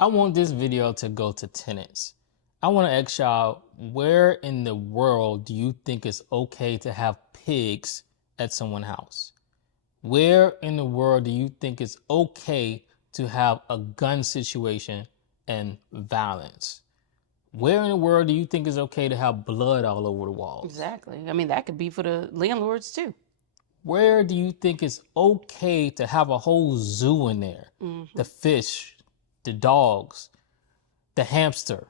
I want this video to go to tenants. I want to ask y'all, where in the world do you think it's okay to have pigs at someone's house? Where in the world do you think it's okay to have a gun situation and violence? Where in the world do you think it's okay to have blood all over the walls? Exactly. I mean, that could be for the landlords too. Where do you think it's okay to have a whole zoo in there? The fish, the dogs, the hamster,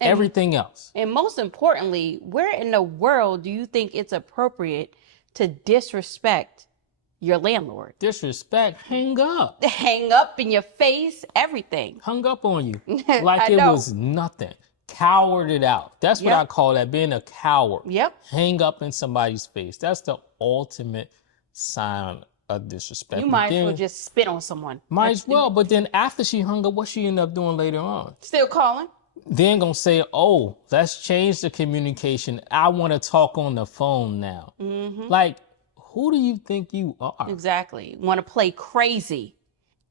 everything else. And most importantly, where in the world do you think it's appropriate to disrespect your landlord? Disrespect, hang up. Hang up in your face, everything. Hung up on you like it was nothing. Cowered it out. That's what I call that, being a coward. Yep. Hang up in somebody's face. That's the ultimate sign of disrespect. You might as well just spit on someone. Might as well, but then after she hung up, what she ended up doing later on? Still calling. Then gonna say, oh, let's change the communication. I want to talk on the phone now. Like, who do you think you are? Exactly. Want to play crazy.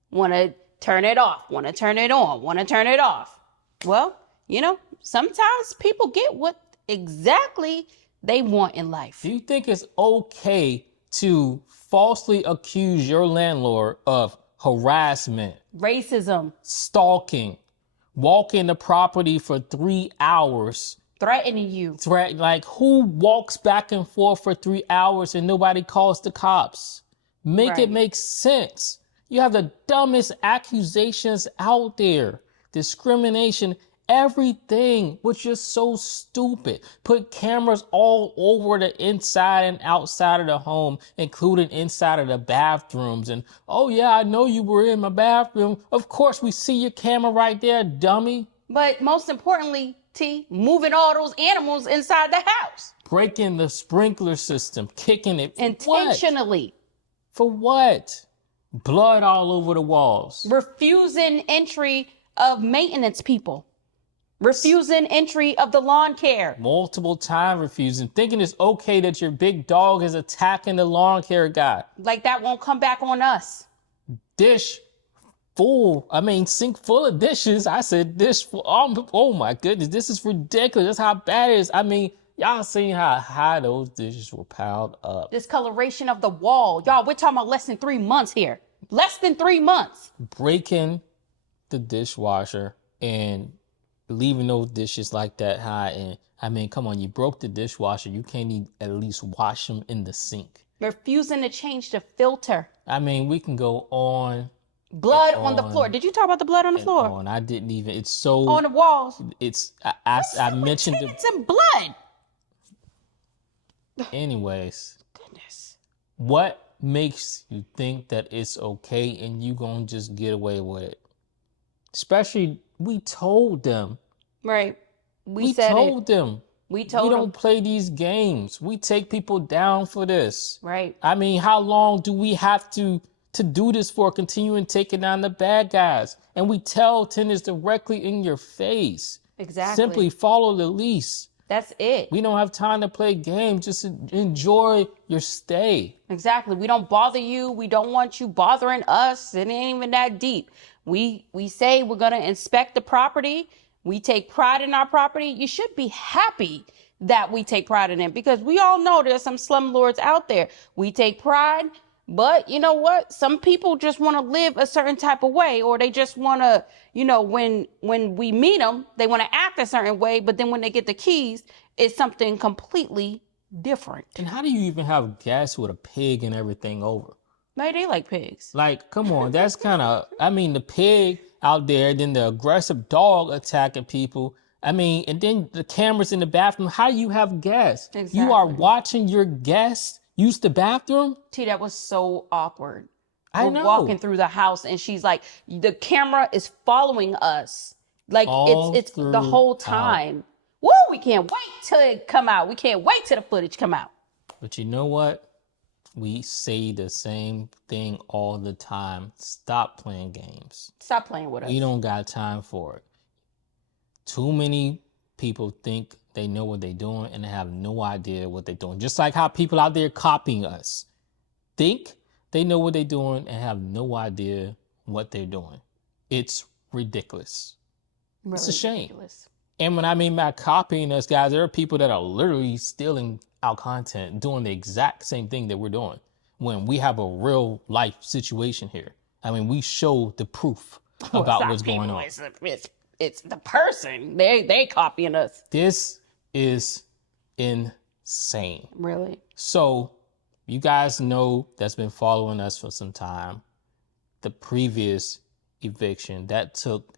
Want to turn it off. Want to turn it on. Want to turn it off. Well, you know, sometimes people get what exactly they want in life. Do you think it's okay to falsely accuse your landlord of harassment, Racism, stalking, walking the property for 3 hours? threatening you. Like, who walks back and forth for 3 hours and nobody calls the cops? Make it make sense. You have the dumbest accusations out there. Discrimination, everything, which is so stupid. Put cameras all over the inside and outside of the home, including inside of the bathrooms. And, oh yeah, I know you were in my bathroom. Of course, we see your camera right there, dummy. But most importantly, T, moving all those animals inside the house. Breaking the sprinkler system, kicking it. Intentionally. For what? Blood all over the walls. Refusing entry of maintenance people. Refusing entry of the lawn care. Multiple time refusing. Thinking it's okay that your big dog is attacking the lawn care guy. Like that won't come back on us. Sink full of dishes. I said dish full. Oh my goodness, this is ridiculous. That's how bad it is. I mean, y'all seen how high those dishes were piled up. Discoloration of the wall. Y'all, we're talking about less than 3 months here. Less than 3 months. Breaking the dishwasher and leaving those dishes like that high. And I mean, come on, you broke the dishwasher. You can't even at least wash them in the sink. Refusing to change the filter. I mean, we can go on. Blood on the floor. Did you talk about the blood on the floor? I didn't even. It's so on the walls. It's I mentioned it's in blood. Anyways, Goodness. What makes you think that it's okay and you gonna just get away with it? Especially, we told them. Right. We told them. We told them. We don't play these games. We take people down for this. Right. I mean, how long do we have to do this for, continuing taking down the bad guys? And we tell tenants directly in your face. Exactly. Simply follow the lease. That's it. We don't have time to play games. Just enjoy your stay. Exactly. We don't bother you. We don't want you bothering us. It ain't even that deep. We say we're going to inspect the property. We take pride in our property. You should be happy that we take pride in it, because we all know there's some slumlords out there. We take pride. But you know what? Some people just want to live a certain type of way, or they just want to, you know, when we meet them, they want to act a certain way. But then when they get the keys, it's something completely different. And how do you even have guests with a pig and everything over? Maybe they like pigs. Like, come on. That's kind of, I mean, the pig out there, then the aggressive dog attacking people. I mean, and then the cameras in the bathroom. How do you have guests? Exactly. You are watching your guests use the bathroom? T, that was so awkward. I know. We're walking through the house and she's like, the camera is following us. Like it's the whole time. Woo, we can't wait till it come out. We can't wait till the footage come out. But you know what? We say the same thing all the time. Stop playing games. Stop playing with us. We don't got time for it. Too many people think they know what they're doing and they have no idea what they're doing. Just like how people out there copying us think they know what they're doing and have no idea what they're doing. It's ridiculous. Really It's a shame. ridiculous. And when I mean by copying us, guys, there are people that are literally stealing our content, doing the exact same thing that we're doing when we have a real life situation here. I mean, we show the proof about what's going on. It's the person. They copying us. This is insane. Really? So you guys know that's been following us for some time. The previous eviction that took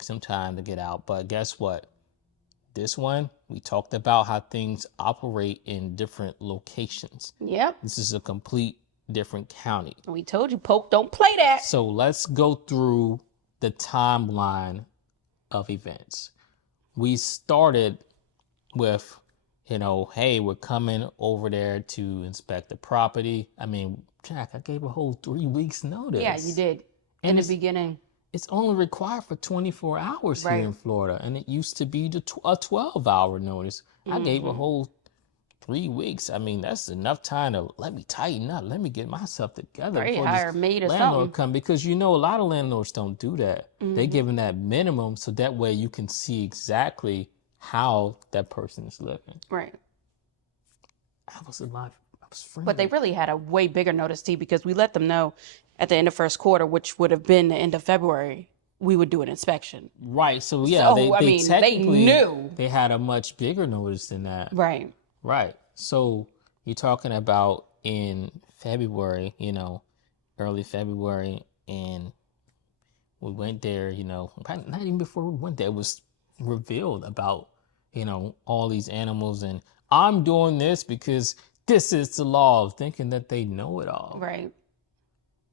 some time to get out. But guess what? This one, we talked about how things operate in different locations. Yep. This is a complete different county. We told you, Poke, don't play that. So let's go through the timeline of events. We started with, hey, we're coming over there to inspect the property. I mean, Jack, I gave a whole 3 weeks notice. Yeah, you did. In the beginning. It's only required for 24 hours here in Florida. And it used to be a 12-hour notice. I gave a whole 3 weeks. I mean, that's enough time to let me tighten up. Let me get myself together. Right, hire a maid or landlord come. Because a lot of landlords don't do that. They give them that minimum so that way you can see exactly how that person is living. Right. I was alive. I was free. But they really had a way bigger notice, T, because we let them know at the end of first quarter, which would have been the end of February, we would do an inspection. Right. So, yeah, they knew. They had a much bigger notice than that. Right. Right. So you're talking about in February, early February, and we went there, not even before we went there, it was revealed about, all these animals. And I'm doing this because this is the law, thinking that they know it all. Right.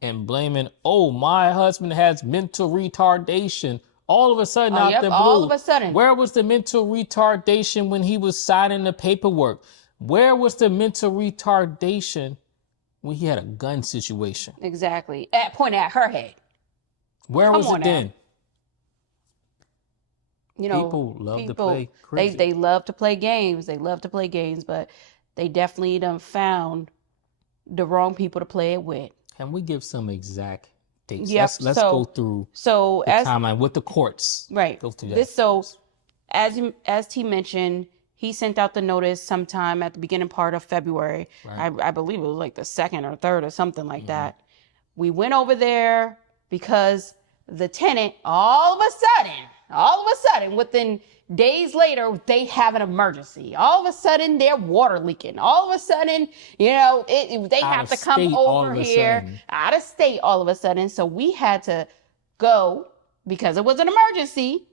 And blaming, my husband has mental retardation. All of a sudden, out the blue. All of a sudden. Where was the mental retardation when he was signing the paperwork? Where was the mental retardation when he had a gun situation? Exactly. Pointing at her head. Where was it then? People love to play crazy. They love to play games. They love to play games, but they definitely done found the wrong people to play it with. Can we give some exact dates? Yep. Let's go through the timeline with the courts. Right. Go through that. So as T mentioned, he sent out the notice sometime at the beginning part of February. Right. I believe it was like the 2nd or 3rd or something like that. We went over there because the tenant, all of a sudden, within days later, they have an emergency. All of a sudden, they're water leaking. All of a sudden, they have to come over here out of state all of a sudden. So we had to go, because it was an emergency,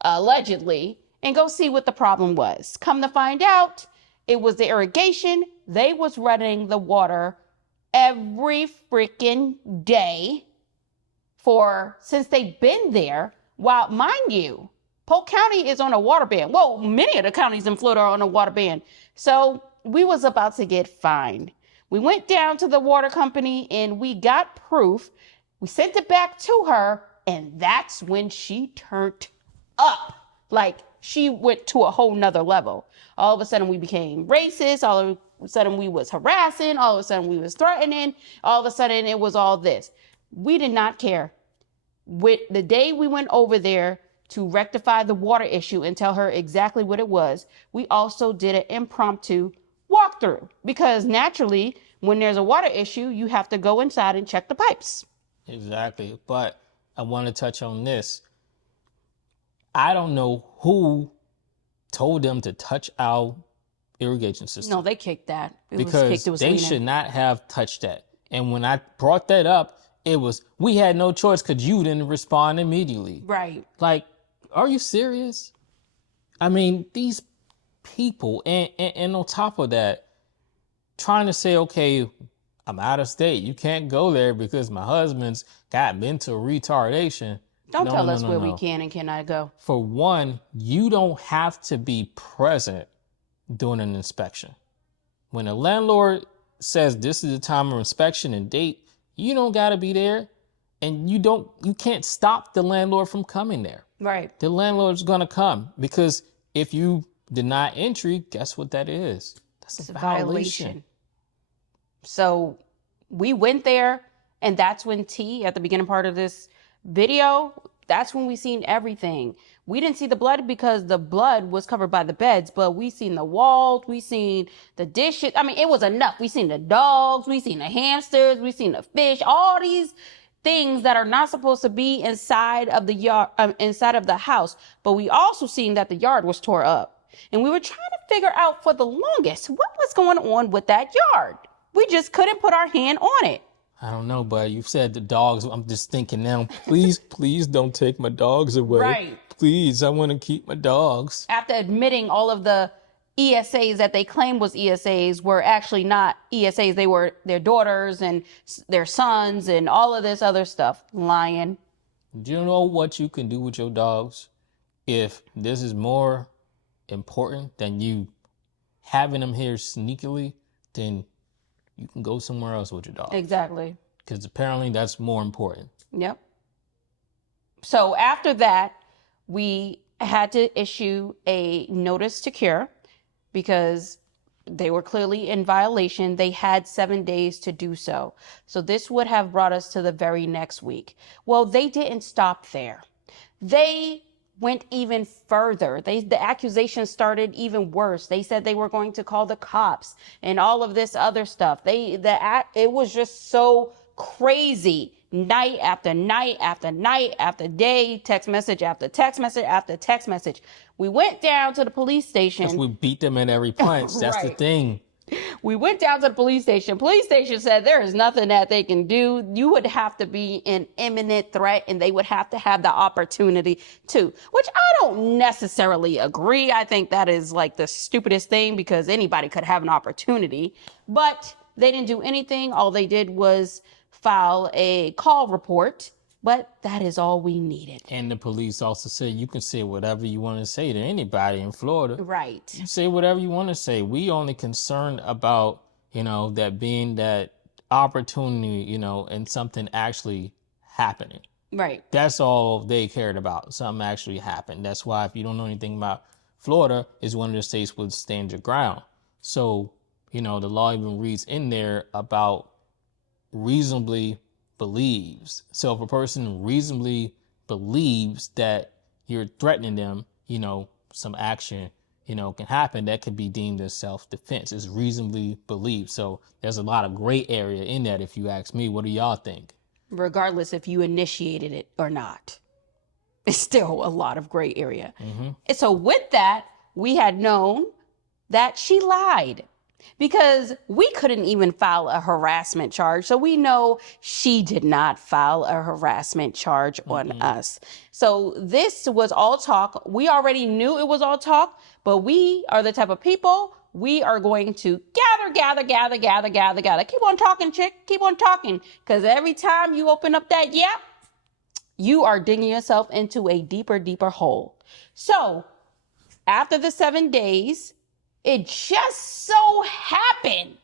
allegedly, and go see what the problem was. Come to find out, it was the irrigation. They was running the water every freaking day since they've been there. While, mind you, Polk County is on a water ban. Well, many of the counties in Florida are on a water ban. So we was about to get fined. We went down to the water company and we got proof. We sent it back to her, and that's when she turned up. Like, she went to a whole nother level. All of a sudden we became racist. All of a sudden we was harassing. All of a sudden we was threatening. All of a sudden it was all this. We did not care. With the day we went over there to rectify the water issue and tell her exactly what it was, we also did an impromptu walkthrough, because naturally when there's a water issue, you have to go inside and check the pipes. Exactly. But I want to touch on this. I don't know who told them to touch our irrigation system. No, they kicked that. Because they should not have touched that. And when I brought that up, it was, we had no choice because you didn't respond immediately. Right. Like, are you serious? I mean, these people, and on top of that, trying to say, okay, I'm out of state. You can't go there because my husband's got mental retardation. Don't tell us where we can and cannot go. For one, you don't have to be present during an inspection. When a landlord says this is the time of inspection and date, you don't got to be there, and you can't stop the landlord from coming there. Right. The landlord's going to come, because if you deny entry, guess what that is? That's a violation. So we went there, and that's when T, at the beginning part of this video, That's when we seen everything. We didn't see the blood because the blood was covered by the beds, but we seen the walls, we seen the dishes. I mean, it was enough. We seen the dogs, we seen the hamsters, we seen the fish, all these things that are not supposed to be inside of the yard, inside of the house. But we also seen that the yard was tore up. And we were trying to figure out for the longest what was going on with that yard. We just couldn't put our hand on it. I don't know, but you said the dogs. I'm just thinking now, please don't take my dogs away. Right. Please, I want to keep my dogs. After admitting all of the ESAs that they claimed was ESAs were actually not ESAs. They were their daughters and their sons and all of this other stuff. Lying. Do you know what you can do with your dogs if this is more important than you having them here sneakily? Then you can go somewhere else with your dog. Exactly. Because apparently that's more important. Yep. So after that, we had to issue a notice to cure because they were clearly in violation. They had 7 days to do so. So this would have brought us to the very next week. Well, they didn't stop there. They went even further. The accusations started even worse. They said they were going to call the cops and all of this other stuff. It was just so crazy. Night after night after night after day, text message after text message after text message. We went down to the police station. Because we beat them at every punch. That's the thing. We went down to the police station. Police station said there is nothing that they can do. You would have to be an imminent threat and they would have to have the opportunity to, which I don't necessarily agree. I think that is like the stupidest thing because anybody could have an opportunity, but they didn't do anything. All they did was file a call report, but that is all we needed. And the police also said you can say whatever you want to say to anybody in Florida. Right. You say whatever you want to say. We only concerned about, that being that opportunity, and something actually happening. Right. That's all they cared about. Something actually happened. That's why if you don't know anything about Florida, it's one of the states with stand your ground. So, the law even reads in there about reasonably believes. So if a person reasonably believes that you're threatening them, some action, can happen that could be deemed as self-defense. It's reasonably believed. So there's a lot of gray area in that. If you ask me, what do y'all think? Regardless if you initiated it or not, it's still a lot of gray area. Mm-hmm. And so with that, we had known that she lied. Because we couldn't even file a harassment charge. So we know she did not file a harassment charge on us. So this was all talk. We already knew it was all talk, but we are the type of people, we are going to gather. Keep on talking, chick. Keep on talking. Because every time you open up that yap, you are digging yourself into a deeper hole. So after the 7 days, it just so happened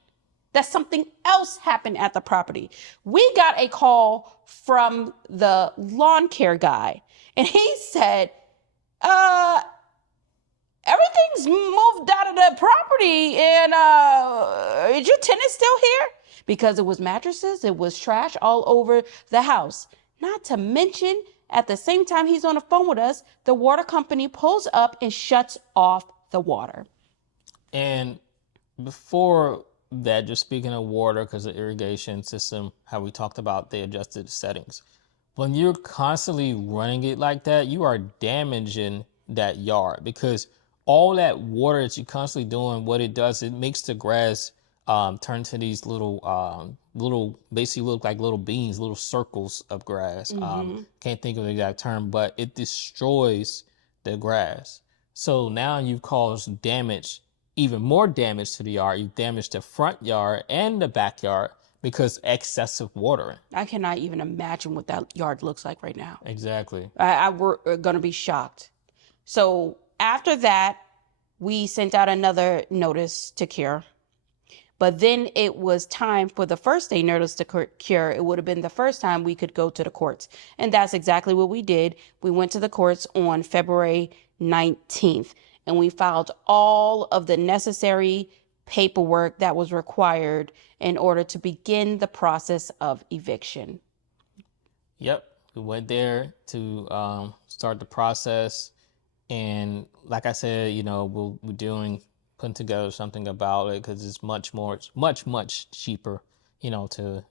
that something else happened at the property. We got a call from the lawn care guy, and he said, everything's moved out of the property, and is your tenant still here? Because it was mattresses, it was trash all over the house. Not to mention, at the same time he's on the phone with us, the water company pulls up and shuts off the water. And before that, just speaking of water, because the irrigation system, how we talked about, they adjusted the settings. When you're constantly running it like that, you are damaging that yard because all that water that you're constantly doing, what it does, it makes the grass turn to these basically look like little beans, little circles of grass. Can't think of the exact term, but it destroys the grass. So now you've caused damage, even more damage to the yard. You've damaged the front yard and the backyard because excessive watering. I cannot even imagine what that yard looks like right now. Exactly. We're going to be shocked. So after that, we sent out another notice to cure. But then it was time for the first day notice to cure. It would have been the first time we could go to the courts. And that's exactly what we did. We went to the courts on February 19th. And we filed all of the necessary paperwork that was required in order to begin the process of eviction. Yep. we went there to start the process. And like I said, we're putting together something about it because it's much cheaper, to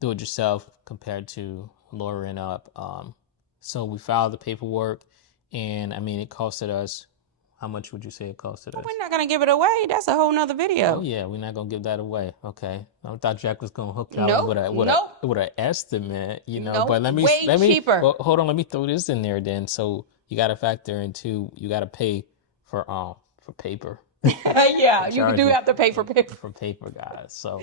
do it yourself compared to lawyering up. So we filed the paperwork, and I mean, it costed us. How much would you say it costed us? We're not gonna give it away. That's a whole nother video. Oh yeah, we're not gonna give that away. Okay, I thought Jack was gonna hook out Nope, with an estimate, nope. But let me cheaper. well, hold on. Let me throw this in there then. So you got to factor in too. You got to pay for paper. Yeah, you do have to pay for paper. For paper, guys. So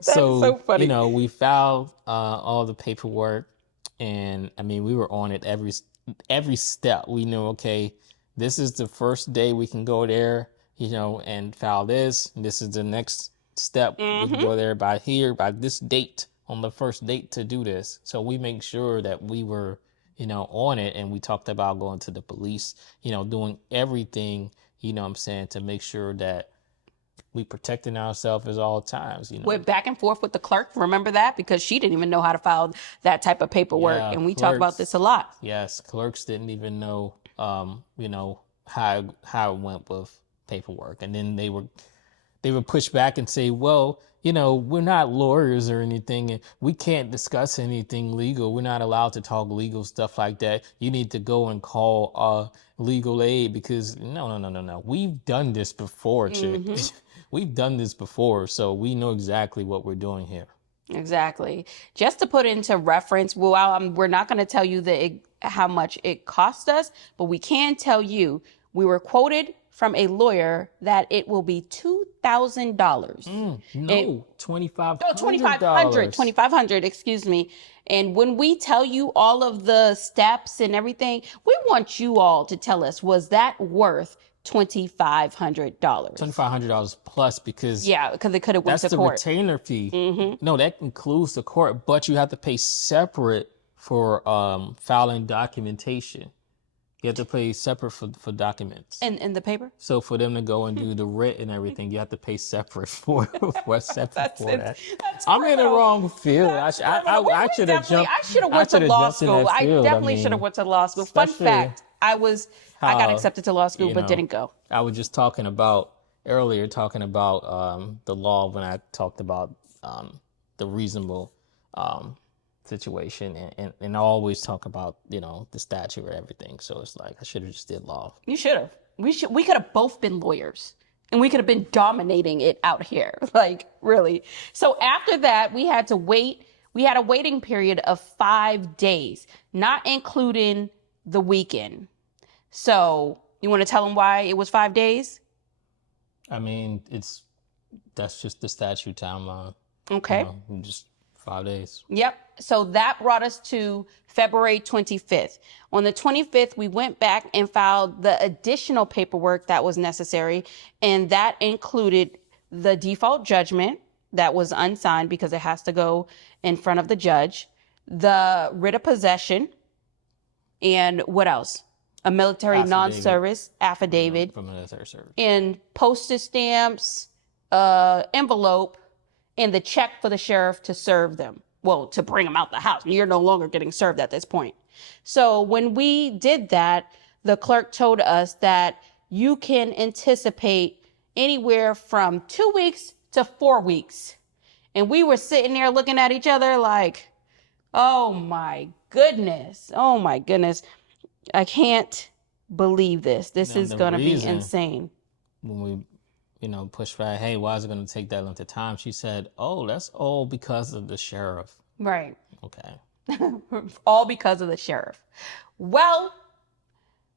That's so funny. we filed all the paperwork, and I mean, we were on it every step. We knew, okay, this is the first day we can go there, and file this. This is the next step. We can go there by this date, on the first date to do this. So we make sure that we were, on it, and we talked about going to the police, doing everything, what I'm saying, to make sure that we protecting ourselves at all times. Went back and forth with the clerk. Remember that? Because she didn't even know how to file that type of paperwork. Yeah, and we talk about this a lot. Yes, clerks didn't even know, how it went with paperwork. And then they would push back and say, well, we're not lawyers or anything, and we can't discuss anything legal. We're not allowed to talk legal stuff like that. You need to go and call legal aid because no. We've done this before, chick. We've done this before, so we know exactly what we're doing here. Exactly. Just to put into reference, we're not going to tell you how much it cost us, but we can tell you we were quoted from a lawyer that it will be $2,000. $2,500. Oh, $2,500, excuse me. And when we tell you all of the steps and everything, we want you all to tell us, was that worth $2,500? $2,500 plus because it could have went to court. That's the retainer fee. No, that includes the court, but you have to pay separate for filing documentation. You have to pay separate for documents. And the paper? So for them to go and do the writ and everything, you have to pay separate for that. I'm in the wrong field. I should have jumped. I should have went to law school. I definitely should have went to law school. Fun fact, I got accepted to law school, but didn't go. I was just talking about the law when I talked about the reasonable situation, and I always talk about the statute or everything. So it's like I should have just did law. You should have. We could have both been lawyers, and we could have been dominating it out here, like really. So after that, we had to wait. We had a waiting period of 5 days, not including the weekend. So you want to tell them why it was 5 days? I mean, that's just the statute timeline. Okay. Just 5 days. Yep. So that brought us to February 25th. On the 25th, we went back and filed the additional paperwork that was necessary. And that included the default judgment that was unsigned because it has to go in front of the judge, the writ of possession, and what else? A military non-service affidavit. For military service. And postage stamps, envelope, and the check for the sheriff to serve them. Well, to bring them out the house. You're no longer getting served at this point. So when we did that, the clerk told us that you can anticipate anywhere from 2 weeks to 4 weeks. And we were sitting there looking at each other like, oh my goodness. Oh my goodness. I can't believe this. This is going to be insane. When we push back, hey, why is it going to take that length of time? She said, oh, that's all because of the sheriff. Right. Okay. All because of the sheriff. Well,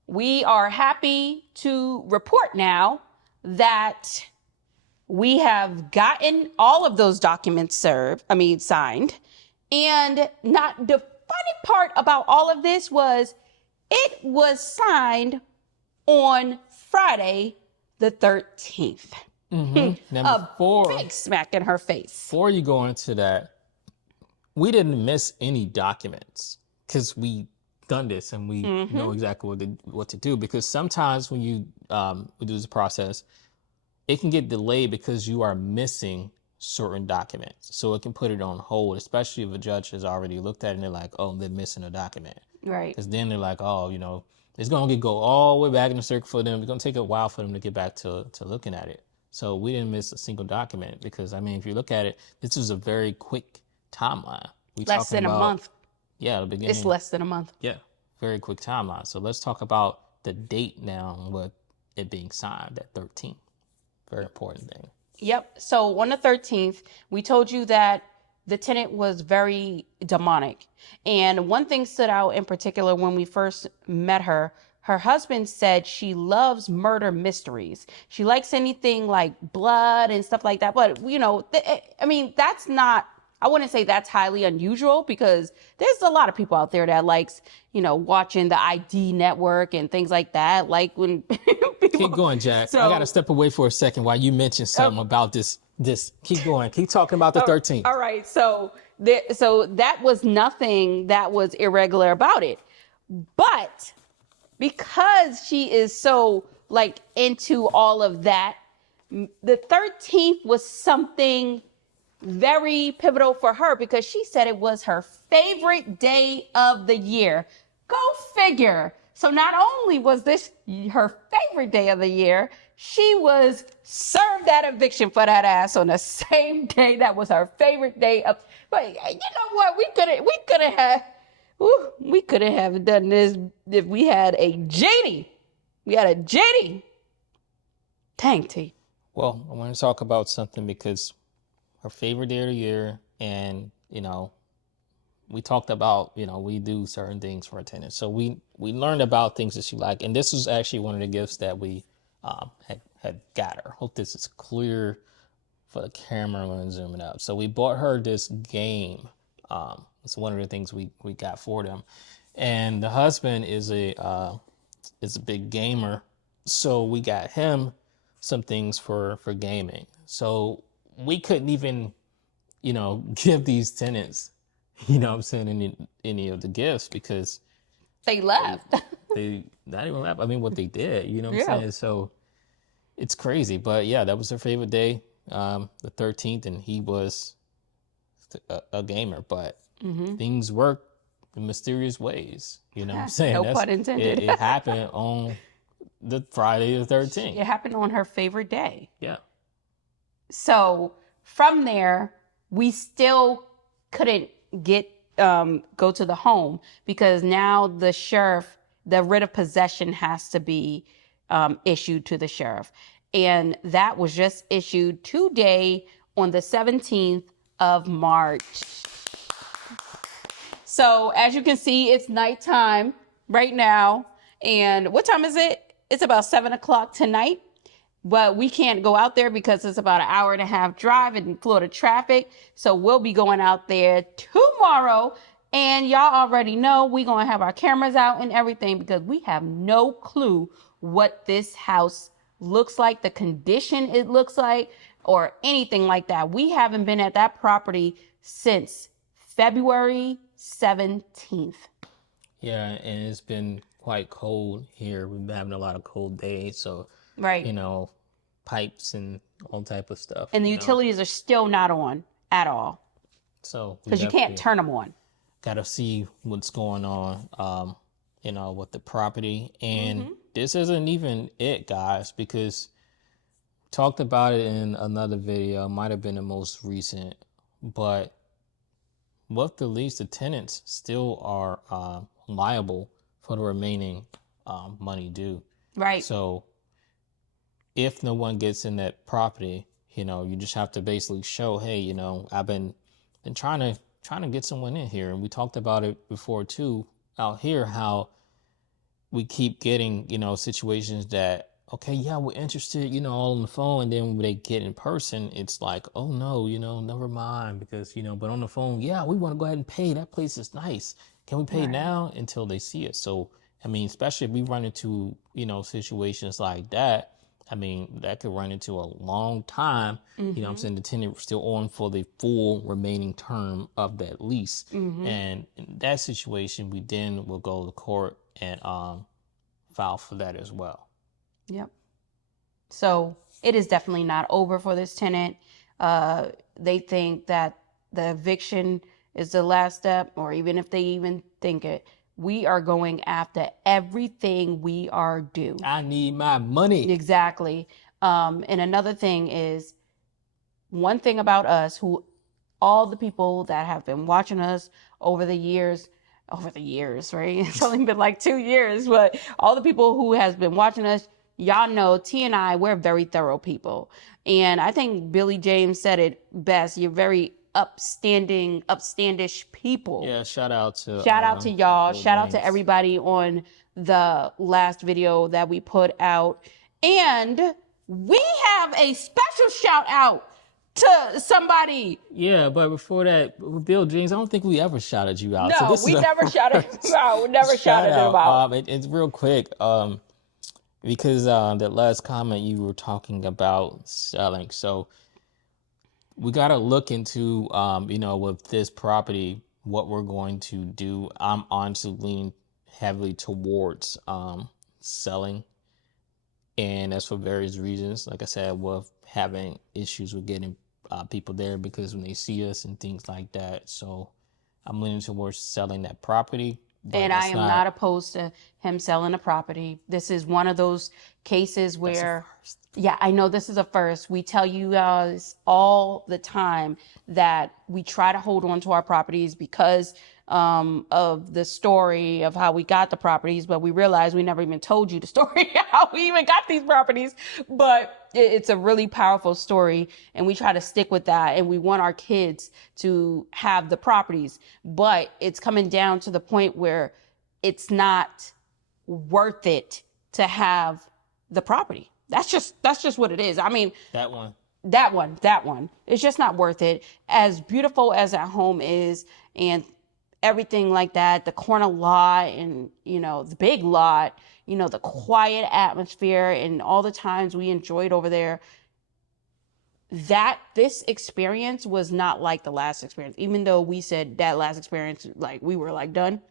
we are happy to report now that we have gotten all of those documents signed. And not the funny part about all of this was it was signed on Friday, the 13th. Now, big smack in her face. Before you go into that, we didn't miss any documents because we done this and we know exactly what to do. Because sometimes when you do this process, it can get delayed because you are missing certain documents. So it can put it on hold, especially if a judge has already looked at it and they're like, oh, they're missing a document. Right. Because then they're like, oh, it's going to go all the way back in the circle for them. It's going to take a while for them to get back to looking at it. So we didn't miss a single document because, I mean, if you look at it, this is a very quick timeline. Less than a month. Yeah, the beginning. It's less than a month. Yeah, very quick timeline. So let's talk about the date now with it being signed at 13. Very important thing. Yep. So on the 13th, we told you that the tenant was very demonic. And one thing stood out in particular when we first met her. Her husband said she loves murder mysteries. She likes anything like blood and stuff like that. But, I mean, that's not, I wouldn't say that's highly unusual because there's a lot of people out there that likes, watching the ID network and things like that. Like when people... Keep going, Jack. So, I got to step away for a second while you mention something about this. Keep going. Keep talking about the 13th. All right. So that was nothing that was irregular about it. But because she is so like into all of that, the 13th was something very pivotal for her because she said it was her favorite day of the year. Go figure. So not only was this her favorite day of the year, she was served that eviction for that ass on the same day that was her favorite day of. But you know what? We could have done this if we had a genie. We had a genie. Dang, T. Well, I want to talk about something because her favorite day of the year, and we talked about we do certain things for our tenants. So we learned about things that she liked, and this was actually one of the gifts that we had got her. Hope this is clear for the camera when zooming up. So we bought her this game. It's one of the things we got for them, and the husband is a big gamer, so we got him some things for gaming. So we couldn't even give these tenants what I'm saying, any of the gifts because they left. They not even left. I mean, what they did, what I'm saying? So it's crazy. But yeah, that was her favorite day, the 13th, and he was a gamer. But things work in mysterious ways. You know what I'm saying? No pun intended. It happened on the Friday the 13th. It happened on her favorite day. Yeah. So from there, we still couldn't go to the home because now the writ of possession has to be issued to the sheriff. And that was just issued today on the 17th of March. So as you can see, it's nighttime right now. And what time is it? It's about 7:00 tonight. But we can't go out there because it's about an hour and a half drive in Florida traffic. So we'll be going out there tomorrow. And y'all already know we're going to have our cameras out and everything because we have no clue what this house looks like, the condition it looks like, or anything like that. We haven't been at that property since February 17th. Yeah, and it's been quite cold here. We've been having a lot of cold days. So, right, pipes and all type of stuff. And the utilities are still not on at all. So because you can't turn them on. Got to see what's going on, with the property. And this isn't even it, guys, because we talked about it in another video. It might have been the most recent, but with the lease, the tenants still are liable for the remaining money due. Right. So if no one gets in that property, you just have to basically show, hey, I've been trying to get someone in here. And we talked about it before too, out here, how we keep getting, situations that, okay, yeah, we're interested, all on the phone. And then when they get in person, it's like, oh no, never mind. Because, but on the phone, yeah, we want to go ahead and pay. That place is nice. Can we pay now? Until they see it. So, I mean, especially if we run into, situations like that, I mean, that could run into a long time. I'm saying the tenant still on for the full remaining term of that lease. And in that situation, we then will go to court and file for that as well. Yep. So it is definitely not over for this tenant. They think that the eviction is the last step, or even if they even think it, we are going after everything we are due. I need my money. Exactly. And another thing is, one thing about us, who all the people that have been watching us over the years, right? It's only been like 2 years, but all the people who has been watching us, y'all know T and I, we're very thorough people. And I think Billy James said it best. You're very upstandish people. Yeah, shout out to y'all. Bill Shout out to James. everybody on the last video that we put out. And we have a special shout out to somebody. Yeah, but before that, with Bill James, I don't think we ever shouted you out. No, this we is never shouted him out. We never shouted him out. It's real quick, because the last comment you were talking about selling. So we got to look into, with this property, what we're going to do. I'm honestly leaning heavily towards selling, and that's for various reasons. Like I said, with having issues with getting people there because when they see us and things like that. So I'm leaning towards selling that property. And I am not opposed to him selling a property. This is one of those cases where, yeah, I know this is a first. We tell you guys all the time that we try to hold on to our properties because of the story of how we got the properties, but we realize we never even told you the story how we even got these properties. But it's a really powerful story, and we try to stick with that, and we want our kids to have the properties. But it's coming down to the point where it's not worth it to have the property. That's just what it is. I mean, that one. It's just not worth it. As beautiful as that home is and everything like that, the corner lot and, the big lot, the quiet atmosphere and all the times we enjoyed over there, this experience was not like the last experience. Even though we said that last experience, like we were like done,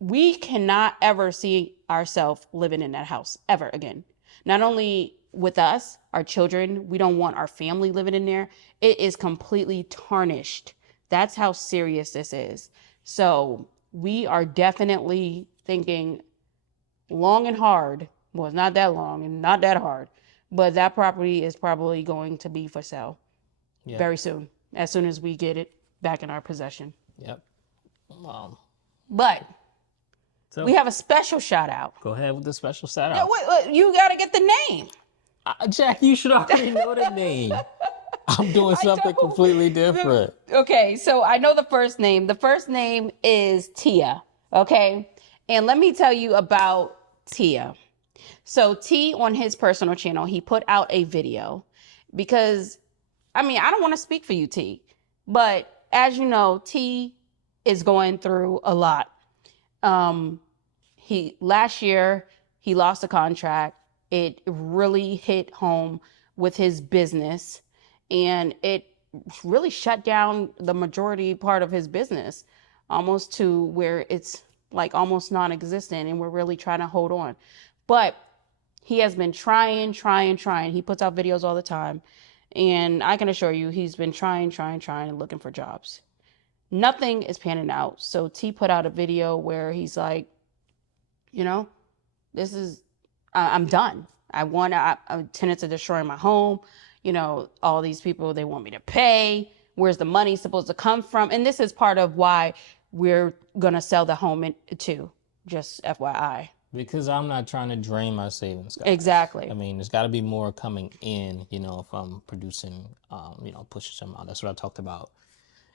we cannot ever see ourselves living in that house ever again. Not only with us, our children, we don't want our family living in there. It is completely tarnished. That's how serious this is. So we are definitely thinking long and hard. Well, it's not that long and not that hard, but that property is probably going to be for sale very soon, as soon as we get it back in our possession. Yep. But we have a special shout out. Go ahead with the special shout out. Yeah, wait, you got to get the name. Jack, you should already know the name. I'm doing something completely different. Okay, so I know the first name. The first name is Tia, okay? And let me tell you about Tia. So T, on his personal channel, he put out a video because, I don't want to speak for you, T, but as you know, T is going through a lot. Last year, he lost a contract. It really hit home with his business, and it really shut down the majority part of his business, almost to where it's like almost non-existent, and we're really trying to hold on. But he has been trying. He puts out videos all the time, and I can assure you he's been trying and looking for jobs. Nothing is panning out. So T put out a video where he's like, I'm done. Tenants are destroying my home. All these people, they want me to pay. Where's the money supposed to come from? And this is part of why we're going to sell the home too. Just FYI. Because I'm not trying to drain my savings, guys. Exactly. There's got to be more coming in, if I'm producing, pushing some out. That's what I talked about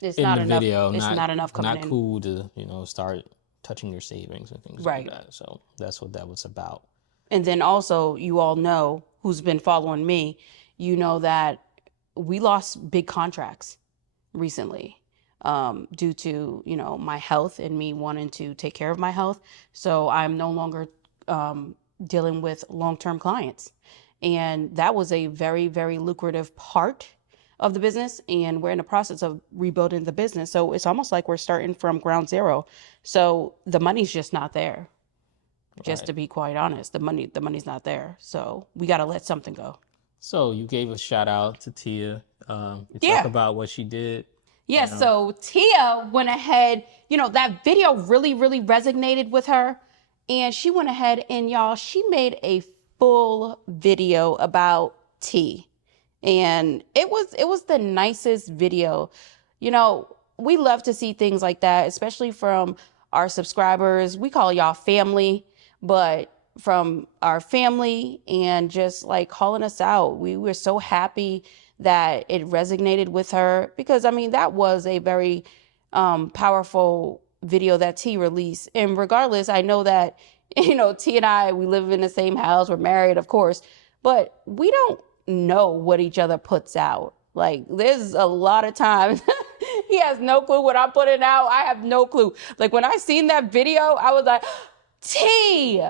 it's in not the enough, video. It's not enough coming in. Not cool to, start touching your savings and things like that. So that's what that was about. And then also, you all know, who's been following me, you know that we lost big contracts recently due to, my health and me wanting to take care of my health. So I'm no longer dealing with long-term clients. And that was a very, very lucrative part of the business. And we're in the process of rebuilding the business. So it's almost like we're starting from ground zero. So the money's just not there. Just to be quite honest, the money's not there. So we got to let something go. So you gave a shout out to Tia. You talk Yeah. about what she did. Yeah, so Tia went ahead, that video really, really resonated with her. And she went ahead and y'all, she made a full video about T. And it was the nicest video. We love to see things like that, especially from our subscribers. We call y'all family, but from our family and just like calling us out. We were so happy that it resonated with her because that was a very powerful video that T released. And regardless, I know that T and I, we live in the same house, we're married, of course, but we don't know what each other puts out. Like, there's a lot of times he has no clue what I'm putting out. I have no clue. Like, when I seen that video, I was like, T,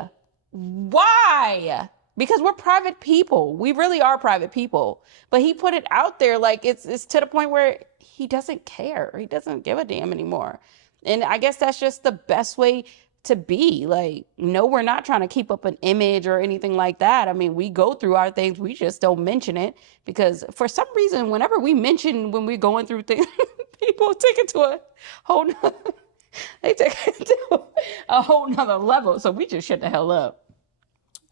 why? Because we're private people. We really are private people. But he put it out there like it's to the point where he doesn't care. He doesn't give a damn anymore. And I guess that's just the best way to be. Like, no, we're not trying to keep up an image or anything like that. We go through our things. We just don't mention it because for some reason, whenever we mention when we're going through things, people take it to a whole nother, they take it to a whole nother level. So we just shut the hell up.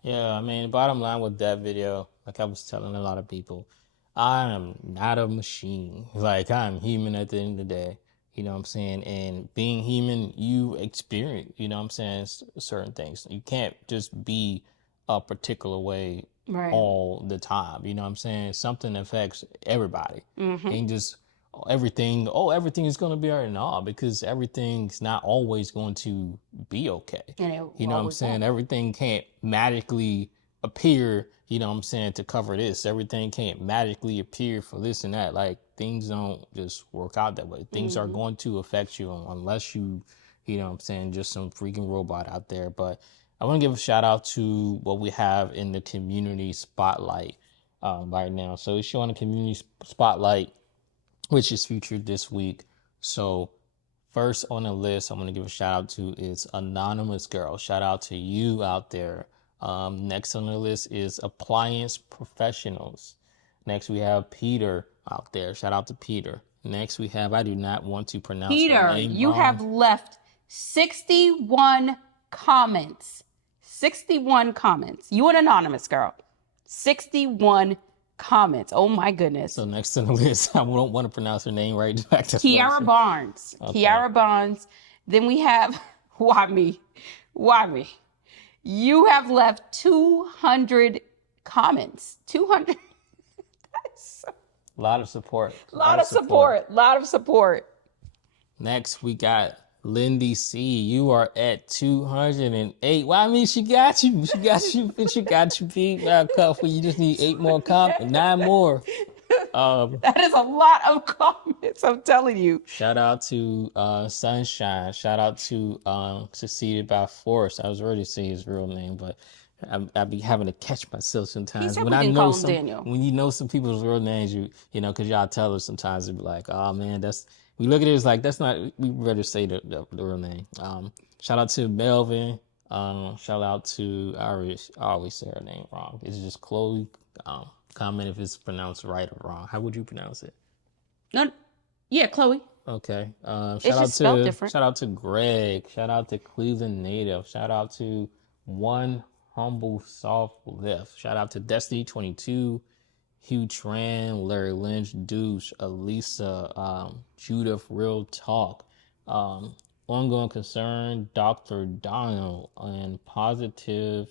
Yeah, bottom line with that video, like I was telling a lot of people, I am not a machine. Like, I'm human at the end of the day. You know what I'm saying? And being human, you experience, certain things. You can't just be a particular way all the time. You know what I'm saying? Something affects everybody. And just everything is going to be all right. No, because everything's not always going to be okay. You know what I'm saying? Everything can't magically appear, to cover this. Everything can't magically appear for this and that. Like, things don't just work out that way. Things are going to affect you unless you, just some freaking robot out there. But I want to give a shout out to what we have in the community spotlight right now. So it's showing the community spotlight, which is featured this week. So first on the list, I'm going to give a shout out to is Anonymous Girl. Shout out to you out there. Next on the list is Appliance Professionals. Next we have Peter out there. Shout out to Peter. Next we have, I do not want to pronounce Peter, you have left 61 comments. 61 comments. You an Anonymous Girl. 61 comments. Oh my goodness. So next on the list, I don't want to pronounce her name right. Kiara Barnes. Okay. Kiara Barnes. Then we have, why me? You have left 200 comments. 200. That's a lot of support. Lot of support. Next, we got Lindy C. You are at 208. Well, she got you. She got you, Pete. You just need 8 more comments, 9 more. That is a lot of comments, I'm telling you. Shout out to Sunshine. Shout out to Succeeded by Force. I was ready to say his real name, but I be having to catch myself sometimes. When I know Daniel. When you know some people's real names, because y'all tell us sometimes, it'd be like, oh man, we look at it as like, that's not, we better say the real name. Shout out to Melvin. Shout out to, I always say her name wrong. It's just Chloe. Comment if it's pronounced right or wrong. How would you pronounce it? No, yeah, Chloe. Okay. Shout out to Greg. Shout out to Cleveland Native. Shout out to One Humble Soft Lift. Shout out to Destiny 22, Hugh Tran, Larry Lynch, Douche, Elisa, Judith, Real Talk, Ongoing Concern, Dr. Donald, and Positive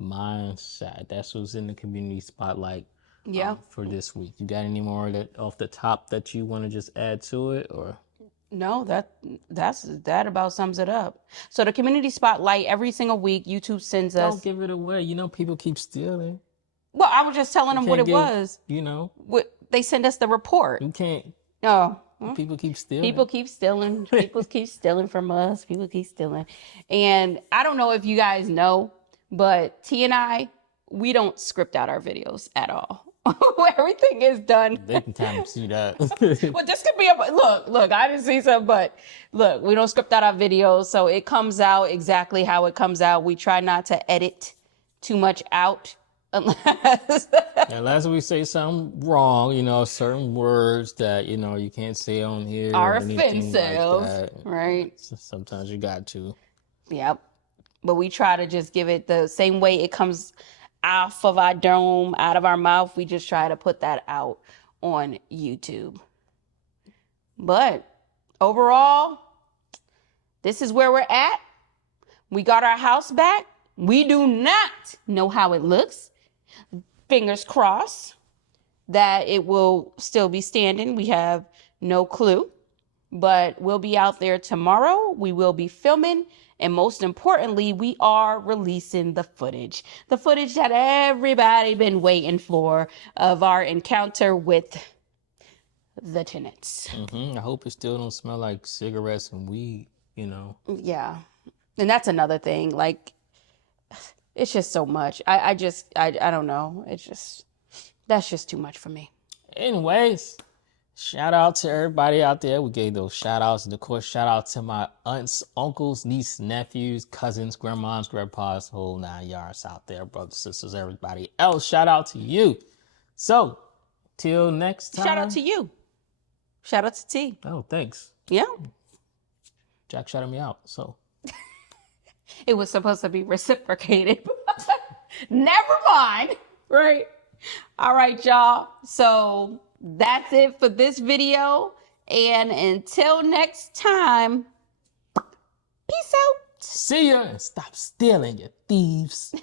Mindset. That's what's in the community spotlight for this week. You got any more that off the top that you want to just add to it, or? No, that about sums it up. So the community spotlight every single week, YouTube sends us. Don't give it away. People keep stealing. Well, I was just telling them what it was. What they send us the report. You can't. No. People keep stealing. People keep stealing. People keep stealing from us. People keep stealing. And I don't know if you guys know, but T and I, we don't script out our videos at all. Everything is done. They can kind of see that. Well, this could be look, I didn't see some, but look, we don't script out our videos. So it comes out exactly how it comes out. We try not to edit too much out. Unless we say something wrong, you know, certain words that, you know, you can't say on here are or anything like offensive, that. right? Sometimes you got to. Yep. But we try to just give it the same way it comes off of our dome, out of our mouth. We just try to put that out on YouTube. But overall, this is where we're at. We got our house back. We do not know how it looks. Fingers crossed that it will still be standing. We have no clue. But we'll be out there tomorrow. We will be filming. And most importantly, we are releasing the footage. The footage that everybody been waiting for of our encounter with the tenants. I hope it still don't smell like cigarettes and weed, you know. Yeah. And that's another thing. Like, it's just so much. I don't know. That's just too much for me. Anyways, shout out to everybody out there. We gave those shout outs. And of course, shout out to my aunts, uncles, nieces, nephews, cousins, grandmoms, grandpas, whole 9 yards out there, brothers, sisters, everybody else. Shout out to you. So, till next time. Shout out to you. Shout out to T. Oh, thanks. Yeah. Jack shouted me out, so. It was supposed to be reciprocated. Never mind. Right. All right, y'all. So that's it for this video. And until next time, peace out. See ya and stop stealing, you thieves.